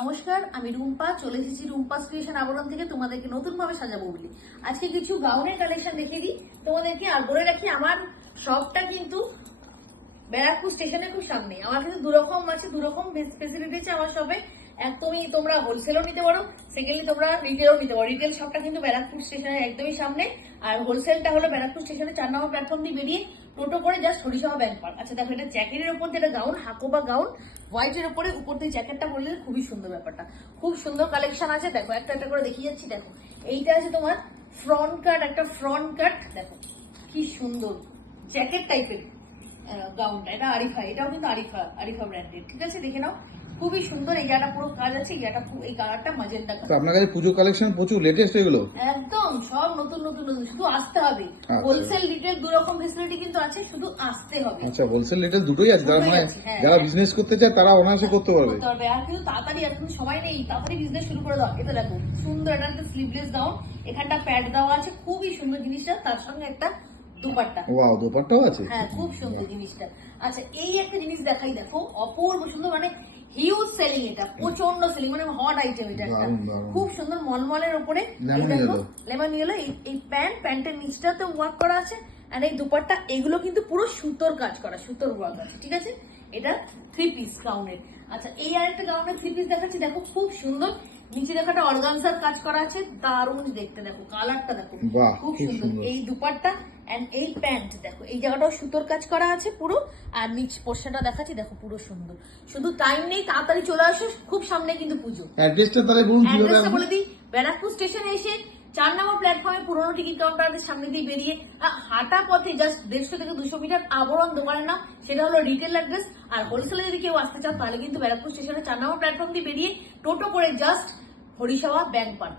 নমস্কার, আমি রুম্পা চলে এসেছি রুম্পাস ক্রিয়েশন আবরণ থেকে তোমাদেরকে নতুন ভাবে সাজাবো বলে। আজকে কিছু গাউনের কালেকশন দেখিয়ে দিই তোমাদেরকে। আর বলে রাখি, আমার শপটা কিন্তু ব্যারাকপুর স্টেশনের খুব সামনে। আমার কিন্তু দুরকম আছে, দুরকম ফেসিলিটি আছে আমার শপে। একদমই তোমরা হোলসেলও নিতে পারো, সেকেন্ডলি তোমরা রিটেলও নিতে পারো। রিটেল শপটা কিন্তু ব্যারাকপুর স্টেশনের একদমই সামনে, আর হোলসেলটা হলো ব্যারাকপুর স্টেশনের 4 নম্বর প্ল্যাটফর্ম দিয়ে বেরিয়ে টোটো করে জাস্ট হরিসভা ব্যাংক পার্ক। আচ্ছা দেখো, এটা জ্যাকেটের উপর যেটা গাউন, হাকোবা গাউন, হোয়াইটের উপরে উপর দিয়ে জ্যাকেটটা পরলে খুবই সুন্দর। ব্যাপারটা খুব সুন্দর কালেকশন আছে। দেখো একটা একটা করে দেখিয়ে যাচ্ছি। দেখো এইটা আছে তোমার ফ্রন্ট কাট, একটা ফ্রন্ট কাট। দেখো কি সুন্দর জ্যাকেট টাইপের গাউনটা। এটা আরিফা, এটাও কিন্তু আরিফা ব্র্যান্ডের। ঠিক আছে, দেখে নাও, খুবই সুন্দর। এই জায়গাটা পুরো কাজ আছে, এই জায়গাটা এই কালারটা মাজেন্টা কালার। আপনার কাছে পুজো কালেকশন প্রচুর লেটেস্ট এগুলো একদম সব নতুন নতুন নতুন, শুধু আসতে হবে। হোলসেল রিটেল দুরকম ফেসিলিটি কিন্তু আছে, শুধু আসতে হবে। আচ্ছা, হোলসেল রিটেল দুটোই আছে, তার মানে হ্যাঁ, যারা বিজনেস করতে চায় তারা অনায়াসে করতে পারবে। আর কিন্তু তাড়াতাড়ি, এখন সময় নেই, তাড়াতাড়ি বিজনেস শুরু করে দাও। এটা দেখো সুন্দর, এটা একটা স্লিভলেস গাউন, এখানটা প্যাড দেওয়া আছে, খুবই সুন্দর জিনিসটা। তার সঙ্গে একটা দুপাট্টা। ওয়াও, দোপাট্টাও আছে। হ্যাঁ, খুব সুন্দর জিনিসটা। আচ্ছা, এই একটা জিনিস দেখাই, দেখো অপূর্ব সুন্দর, মানে হিউজ সেলিং, এটা প্রচন্ড সেলিং, মানে হট আইটেম এটা একটা। খুব সুন্দর মলমলের উপরে লেমন ইয়েলো। এই প্যান্টের নিচটাতে ওয়ার্ক করা আছে, আর এই দুপাট্টা, এগুলো কিন্তু পুরো সুতোর কাজ করা, সুতোর ওয়ার্ক আছে। ঠিক আছে, এটা 3 পিস গাউনের। আচ্ছা, এই আরেকটা গাউনের 3 পিস দেখাচ্ছি। দেখো খুব সুন্দর, নিচে দেখো একটা অর্গানজার কাজ করা আছে, দারুণ দেখতে। দেখো কালারটা দেখো, খুব সুন্দর। এই দুপাট্টা এন্ড এই প্যান্ট দেখো, এই জায়গাটাও সুতোর কাজ করা আছে পুরো। আর নিচ পোর্শনটা দেখাচ্ছি, দেখো পুরো সুন্দর। শুধু টাইম নেই, তাড়াতাড়ি চলে আসো, খুব সামনে কিন্তু পুজো। অ্যাড্রেসটা তাহলে বলুন, অ্যাড্রেসটা বলে দিই। ব্যারাকপুর স্টেশনে এসে 4 নম্বর প্ল্যাটফর্মে পুরোনো টিকিট কাউন্টারের সামনে দিয়ে বেরিয়ে হাঁটা পথে জাস্ট 150 থেকে 200 মিটার আবরণ দোকানের নাম, সেটা হলো রিটেল অ্যাড্রেস। আর হোলসেলে যদি কেউ আসতে চাও, তাহলে কিন্তু ব্যারাকপুর স্টেশনে 4 নম্বর প্ল্যাটফর্ম দিয়ে বেরিয়ে টোটো করে জাস্ট হরিসভা ব্যাংক পার্ক।